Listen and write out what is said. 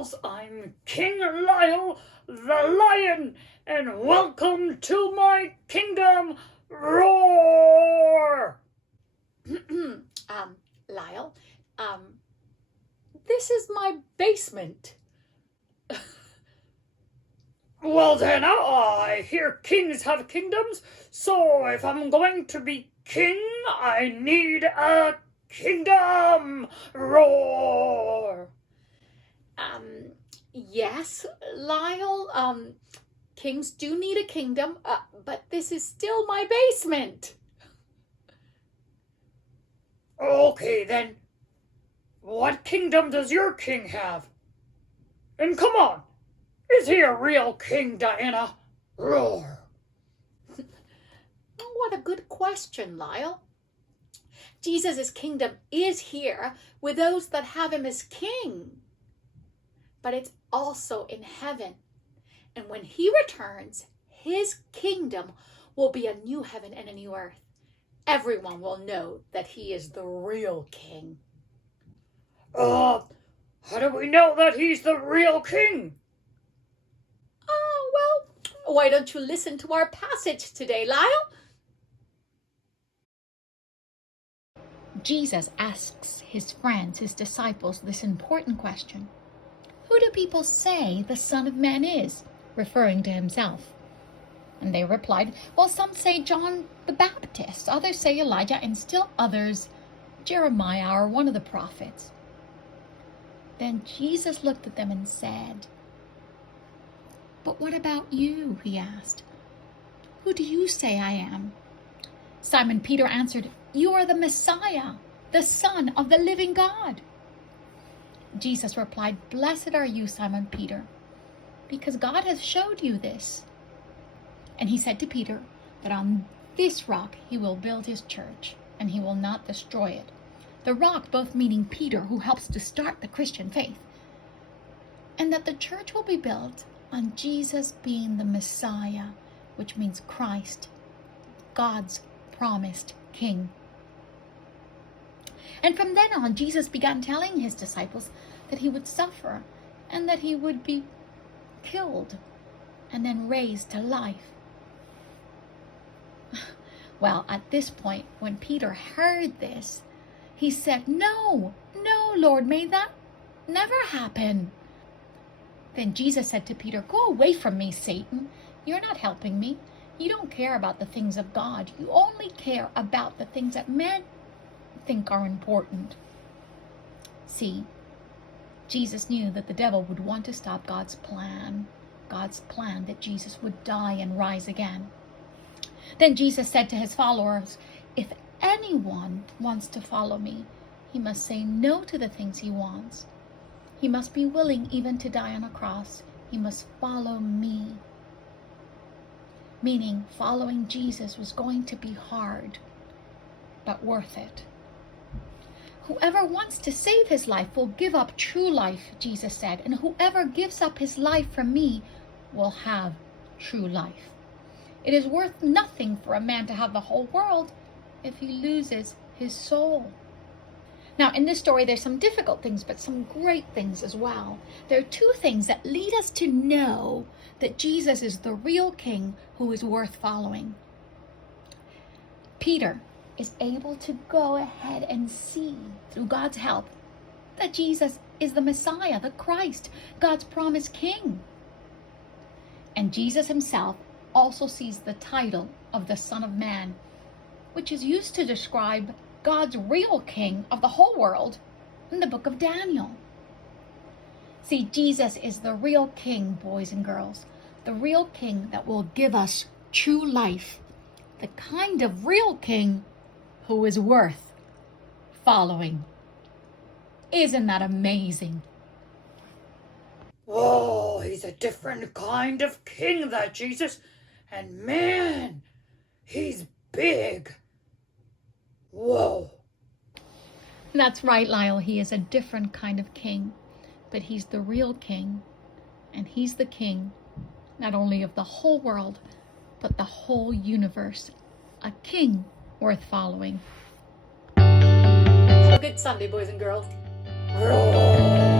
girls, I'm King Lyle the Lion, and welcome to my kingdom. Roar! Lyle, this is my basement. Well then, I hear kings have kingdoms, so if I'm going to be king, I need a kingdom. Roar! Yes, Lyle, kings do need a kingdom, but this is still my basement. Okay then, what kingdom does your king have? And come on, is he a real king, Diana? Roar! What a good question, Lyle. Jesus' kingdom is here with those that have him as king. But it's also in heaven. And when he returns, his kingdom will be a new heaven and a new earth. Everyone will know that he is the real king. How do we know that he's the real king? Oh, well, why don't you listen to our passage today, Lyle? Jesus asks his friends, his disciples, this important question. Who do people say the Son of Man is? Referring to himself. And they replied, well, some say John the Baptist, others say Elijah, and still others Jeremiah or one of the prophets. Then Jesus looked at them and said, but what about you? He asked. Who do you say I am? Simon Peter answered, you are the Messiah, the Son of the living God. Jesus replied, blessed are you, Simon Peter, because God has showed you this. And he said to Peter that on this rock he will build his church, and he will not destroy it. The rock both meaning Peter, who helps to start the Christian faith, and that the church will be built on Jesus being the Messiah, which means Christ, God's promised King. And from then on, Jesus began telling his disciples that he would suffer and that he would be killed and then raised to life. Well, at this point, when Peter heard this, he said, no, Lord, may that never happen. Then Jesus said to Peter, go away from me, Satan. You're not helping me. You don't care about the things of God. You only care about the things that men think are important. See, Jesus knew that the devil would want to stop God's plan that Jesus would die and rise again. Then Jesus said to his followers, if anyone wants to follow me, he must say no to the things he wants. He must be willing even to die on a cross. He must follow me. Meaning, following Jesus was going to be hard, but worth it. Whoever wants to save his life will give up true life, Jesus said, and whoever gives up his life for me will have true life. It is worth nothing for a man to have the whole world if he loses his soul. Now, in this story, there's some difficult things, but some great things as well. There are two things that lead us to know that Jesus is the real king who is worth following. Peter is able to go ahead and see, through God's help, that Jesus is the Messiah, the Christ, God's promised king. And Jesus himself also sees the title of the Son of Man, which is used to describe God's real king of the whole world in the book of Daniel. See, Jesus is the real king, boys and girls, the real king that will give us true life, the kind of real king who is worth following. Isn't that amazing? Whoa, he's a different kind of king, that Jesus. And man, he's big. Whoa. That's right, Lyle. He is a different kind of king, but he's the real king. And he's the king, not only of the whole world, but the whole universe. A king worth following. Have a good Sunday, boys and girls. Roar.